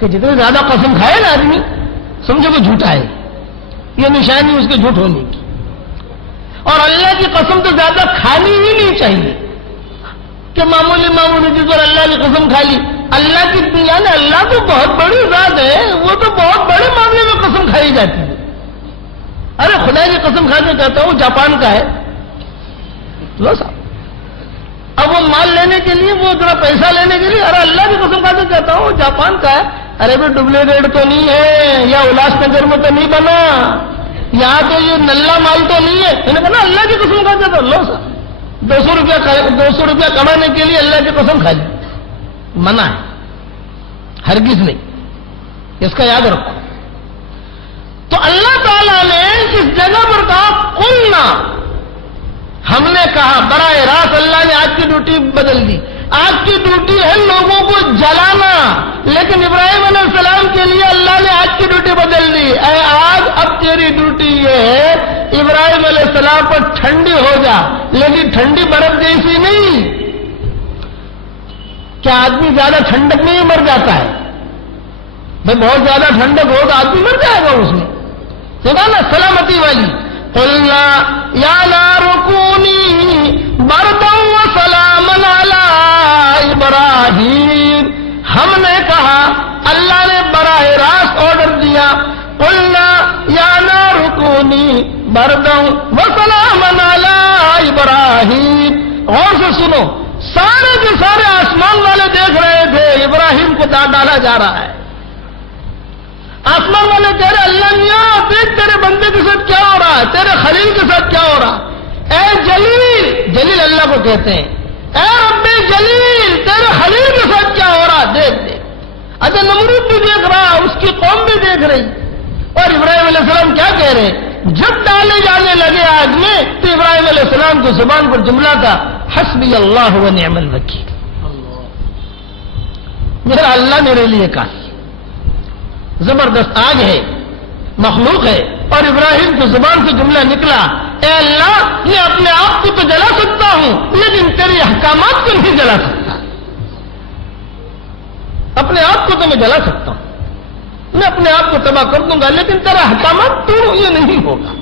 کہ جتنے زیادہ قسم کھائے نا آدمی سمجھو کہ جھوٹا ہے، یہ نشانی اس کے جھوٹ ہونے کی. اور اللہ کی قسم تو زیادہ کھانی ہی نہیں چاہیے کہ معمولی چیز پر اللہ کی قسم کھا لی. اللہ کی یعنی اللہ تو بہت بڑی ذات ہے، وہ تو بہت بڑے معاملے میں قسم کھائی جاتی ہے. ارے خدا کی قسم کھا کے کہتا ہوں جاپان کا ہے، لو صاحب. اب وہ مال لینے کے لیے، وہ ذرا پیسہ لینے کے لیے، ارے اللہ کی قسم کھا کے کہتا ہوں جاپان کا ہے. ارے بھی ڈپلیکیٹ تو نہیں ہے، یا الاس نگر میں تو نہیں بنا، یہاں تو یہ نلا مال تو نہیں ہے. میں نے کہا نا اللہ کی قسم کھا کے لو صاحب 200 روپیہ کمانے کے لیے اللہ کی قسم کھا لی، منع ہے، ہرگز نہیں. اس کا یاد رکھو. تو اللہ تعالیٰ نے اس جگہ پر کہا قلنا، ہم نے کہا براہ راست. اللہ نے آج کی ڈیوٹی بدل دی. آج کی ڈیوٹی ہے لوگوں کو جلانا، لیکن ابراہیم علیہ السلام کے لیے اللہ نے آج کی ڈیوٹی بدل دی. اے آج اب تیری ڈیوٹی یہ ہے ابراہیم علیہ السلام پر ٹھنڈی ہو جا، لیکن ٹھنڈی برف جیسی نہیں. کیا آدمی زیادہ ٹھنڈک میں ہی مر جاتا ہے؟ بھائی بہت زیادہ ٹھنڈک ہو تو آدمی مر جائے گا اس میں. سنا نا سلامتی والی. قلنا یا نار کونی بردا وسلاما علی ابراہیم. ہم نے کہا، اللہ نے براہ راست آرڈر دیا. قلنا یا نار کونی بردا وسلاما علی ابراہیم. غور سے سنو، سارے کے سارے آسمان والے دیکھ رہے تھے ابراہیم کو ڈالا جا رہا ہے. آسمان والے کہہ رہے اللہ میاں دیکھ تیرے بندے کے ساتھ کیا ہو رہا ہے، تیرے خلیل کے ساتھ کیا ہو رہا. اے جلیل، جلیل اللہ کو کہتے ہیں، اے رب جلیل تیرے خلیل کے ساتھ کیا ہو رہا، دیکھ دیکھ. اچھا نمرود بھی دیکھ رہا، اس کی قوم بھی دیکھ رہی. اور ابراہیم علیہ السلام کیا کہہ رہے ہیں؟ جب ڈالے جانے لگے آگ میں تو ابراہیم علیہ السلام کی زبان پر جملہ تھا حسبی اللہ و نعم الوکیل. میرا اللہ میرے لیے کافی. زبردست آگ ہے، مخلوق ہے، اور ابراہیم کی زبان سے جملہ نکلا اے اللہ میں اپنے آپ کو تو جلا سکتا ہوں لیکن تیرے احکامات کو نہیں جلا سکتا. اپنے آپ کو تو میں جلا سکتا ہوں، میں اپنے آپ کو تباہ کر دوں گا، لیکن تیرا احکامات تو یہ نہیں ہوگا.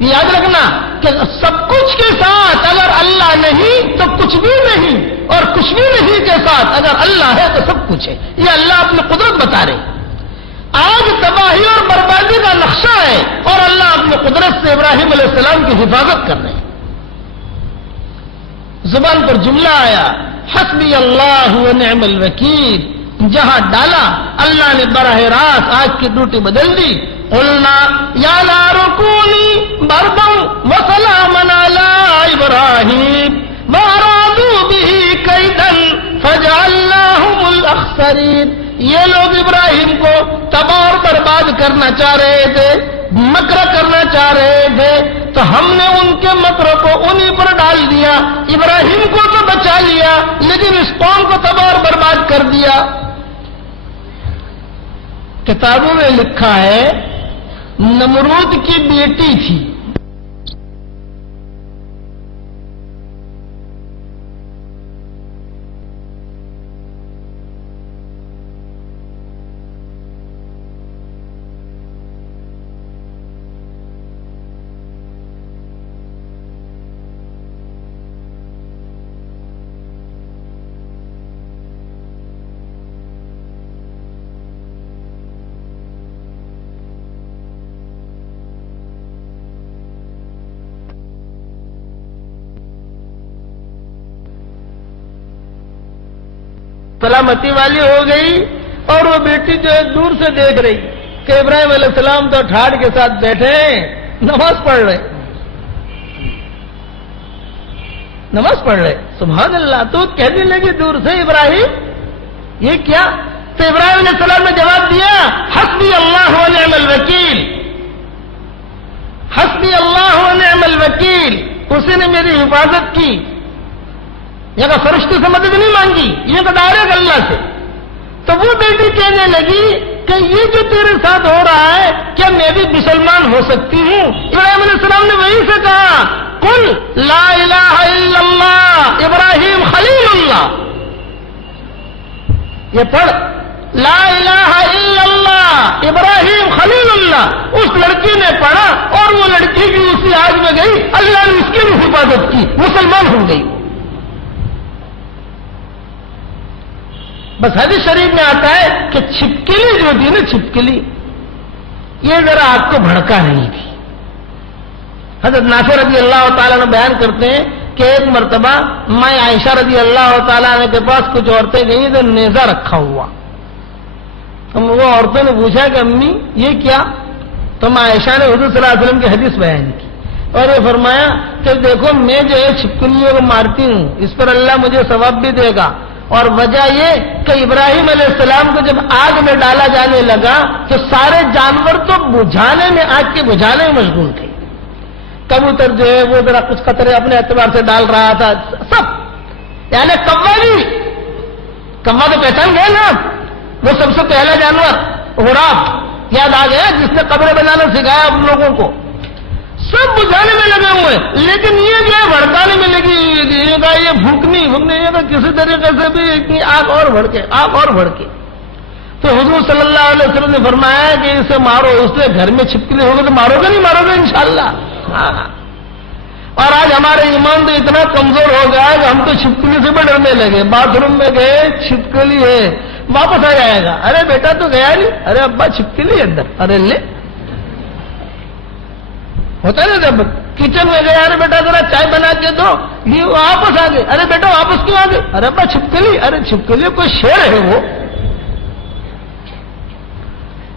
یاد رکھنا کہ سب کچھ کے ساتھ اگر اللہ نہیں تو کچھ بھی نہیں، اور کچھ بھی نہیں کے ساتھ اگر اللہ ہے تو سب کچھ ہے. یہ اللہ اپنی قدرت بتا رہے. آج تباہی اور بربادی کا نقشہ ہے اور اللہ اپنی قدرت سے ابراہیم علیہ السلام کی حفاظت کر رہے ہیں. زبان پر جملہ آیا حسبی اللہ و نعم الوکیل. جہاں ڈالا اللہ نے براہ راست آج کی ڈیوٹی بدل دی. قلنا یا نار کونی بردا وسلاما علی ابراہیم وارادوا به کیدا فجعلناهم الاخسرین. یہ لوگ ابراہیم کو تباہ اور برباد کرنا چاہ رہے تھے، مکر کرنا چاہ رہے تھے، تو ہم نے ان کے مکر کو انہی پر ڈال دیا. ابراہیم کو تو بچا لیا لیکن اس قوم کو تباہ اور برباد کر دیا. کتابوں میں لکھا ہے نمرود کی بیٹی تھی، سلامتی والی ہو گئی، اور وہ بیٹی جو ہے دور سے دیکھ رہی کہ ابراہیم علیہ السلام تو ٹھاڑ کے ساتھ بیٹھے ہیں، نماز پڑھ رہے. سبحان اللہ. تو کہنے لگی دور سے ابراہیم یہ کیا؟ تو ابراہیم علیہ السلام نے جواب دیا حسبی اللہ و نعم الوکیل. حسبی اللہ و نعم الوکیل. اسی نے میری حفاظت کی. یہ کہ فرشتے سے مدد نہیں مانگی، یہ تو ڈائریکٹ اللہ سے. تو وہ بیٹی کہنے لگی کہ یہ جو تیرے ساتھ ہو رہا ہے کیا میں بھی مسلمان ہو سکتی ہوں؟ ابراہیم علیہ السلام نے وہی سے کہا قل لا الہ الا اللہ ابراہیم خلیل اللہ. یہ پڑھ لا الہ الا اللہ ابراہیم خلیل اللہ، اس لڑکی نے پڑھا اور وہ لڑکی بھی اسی آگ میں گئی، اللہ نے اس کی بھی حفاظت کی، مسلمان ہو گئی۔ بس حدیث شریف میں آتا ہے کہ چھپکلی جو تھی نا، چھپکلی یہ ذرا آگ کو بھڑکا نہیں تھی۔ حضرت ناصر رضی اللہ تعالیٰ نے بیان کرتے ہیں کہ ایک مرتبہ میں عائشہ رضی اللہ تعالیٰ عنہ کے پاس کچھ عورتیں گئیں تو نیزہ رکھا ہوا، وہ عورتوں نے پوچھا کہ امی یہ کیا؟ تو میں عائشہ نے حضور صلی اللہ علیہ وسلم کی حدیث بیان کی اور یہ فرمایا کہ دیکھو میں جو ہے چھپکلیوں کو مارتی ہوں، اس پر اللہ مجھے ثواب بھی دے گا، اور وجہ یہ کہ ابراہیم علیہ السلام کو جب آگ میں ڈالا جانے لگا تو سارے جانور تو بجھانے میں، آگ کے بجھانے میں مشغول تھے۔ کبوتر جو ہے وہ ذرا کچھ قطرے اپنے اعتبار سے ڈال رہا تھا، سب یعنی کوا تو پہچان گئے نا، وہ سب سے پہلا جانور غراب یاد آ گیا جس نے قبریں بنانا سکھایا ہم لوگوں کو، سب بجھانے میں لگے ہوئے، لیکن یہ جو ہے بھڑکانے میں لگی، یہ بھوکنے یہ کسی طریقے سے بھی اتنی آگ اور بھڑکے۔ تو حضور صلی اللہ علیہ وسلم نے فرمایا کہ اسے مارو، اس نے گھر میں چھپکلی ہوگی تو مارو گے نہیں؟ مارو گے انشاءاللہ۔ ہاں، اور آج ہمارا ایمان تو اتنا کمزور ہو گیا کہ ہم تو چھپکلی سے بھی ڈرنے لگے، باتھ روم میں گئے چھپکلی ہے، واپس آ جائے گا، ارے بیٹا تو گیا نہیں، ارے ابا چھپکلی اندر، ارے لے ہوتا ہے نا، جب کچن میں گئے ارے بیٹا ذرا چائے بنا کے دو، یہ واپس آ گئے، ارے بیٹا واپس کیوں آ گئے؟ ارے ابا چھپکلی، ارے چھپکلی کوئی شیر ہے وہ